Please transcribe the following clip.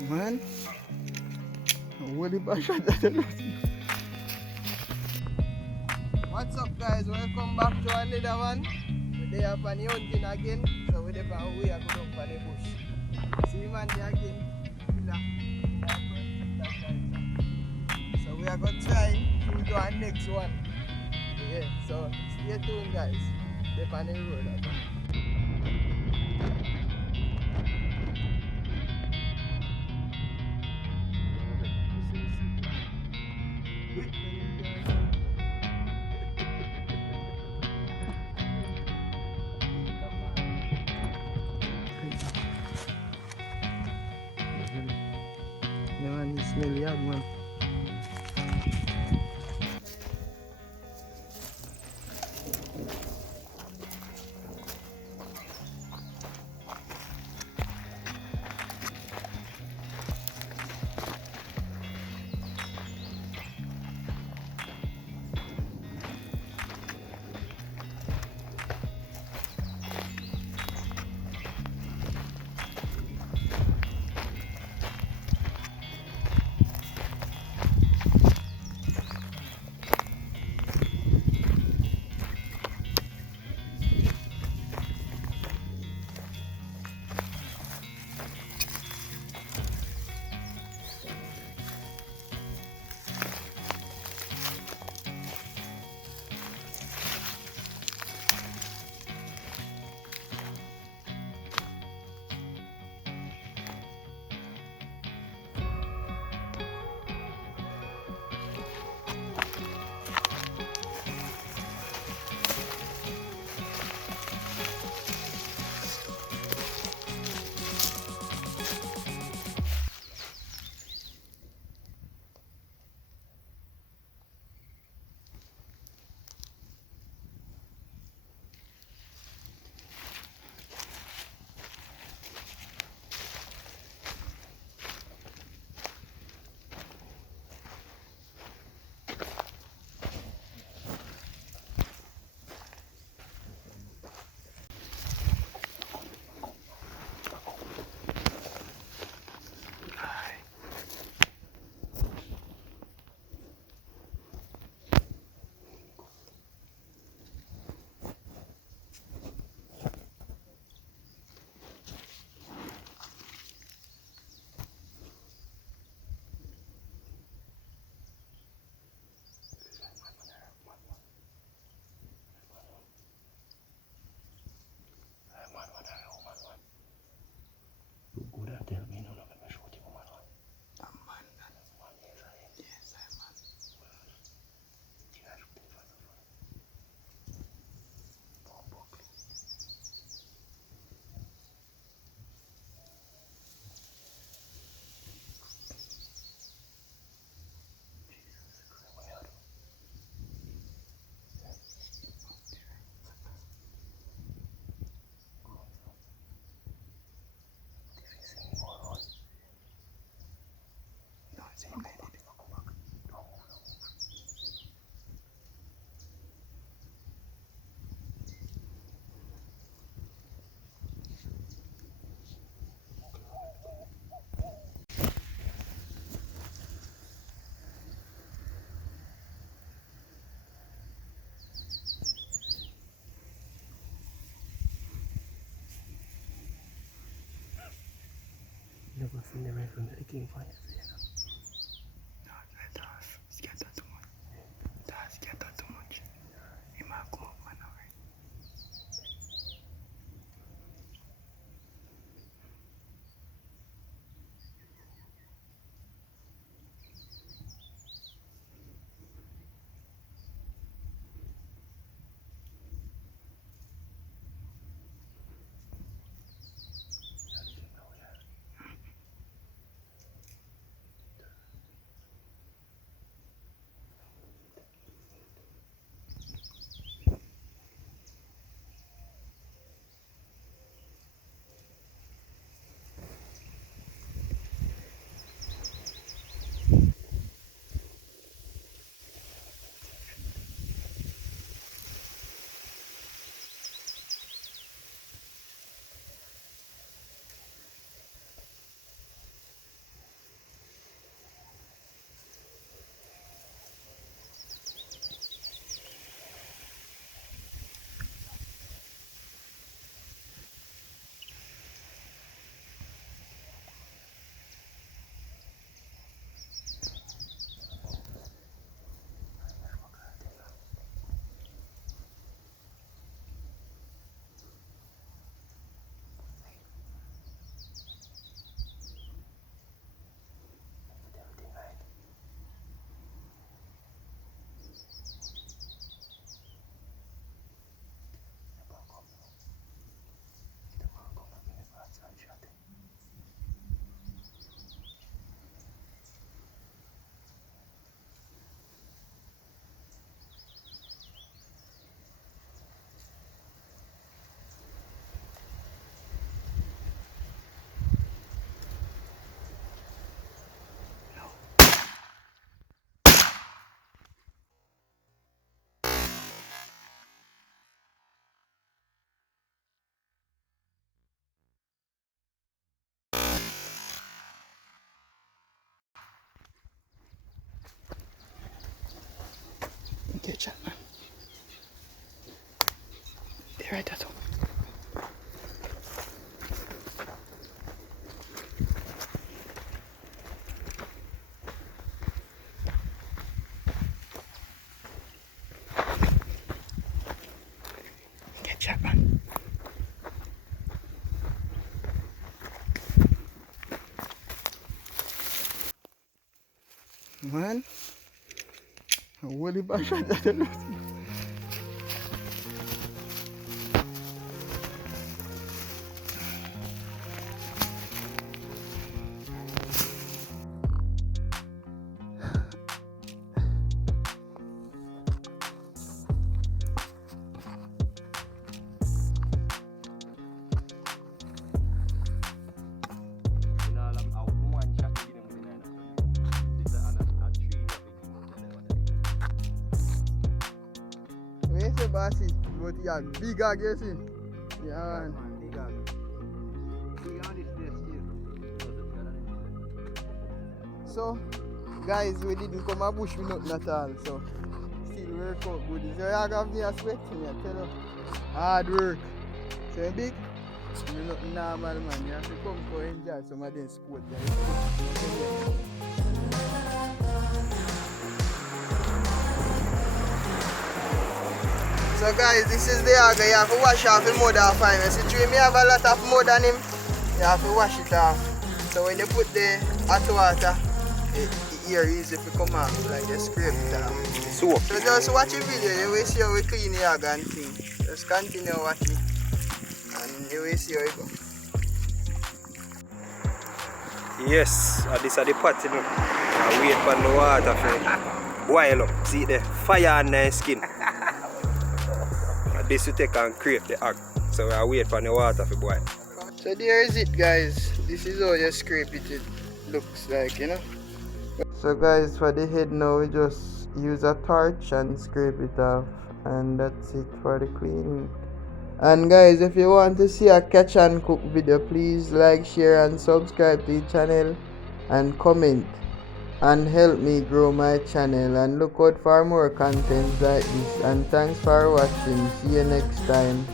Man, what if I shot at the What's up, guys? Welcome back to another one. We're up on the hunting again. So we're there we are going up on the bush. See man there again. So we are going to try to do our next one. Yeah, so stay tuned, guys. They're on the road again. Yeah, man, you smell yard, man. Never seen the rifle that the king fires. No, that scatter too much. That scatter too much. He might come up, man, alright. Catch that, man. They're right at home. Catch that, man. Man, what the bash at that? Where is the bossy? But yeah, big hog, you see? Yeah, man. Big hog. Big on this place here. So, guys, we didn't come a bush with nothing at all, so still work out good. So, you have me a sweating, I tell you. Hard work. So, big? You're not normal, man. You have to come to enjoy some of them sport. So guys, this is the hog. You have to wash off the mud off him. You see, Trey, me have a lot of mud on him. You have to wash it off. So when you put the hot water, it here easy to come off, like you scrape it off. So just watch the video, you will see how we clean the hog and thing. Just continue watching and you will see how it go. Yes, this is the pot, you know. I wait for the water for boil up. See the fire on the skin. And this will take and create the hog. So I wait for the water to boil. So there is it, guys. This is how you scrape it, it looks like, you know. So guys, for the head now, we just use a torch and scrape it off. And that's it for the cleaning. And guys, if you want to see a catch and cook video, please like, share and subscribe to the channel and comment and help me grow my channel, and look out for more content like this. And thanks for watching. See you next time.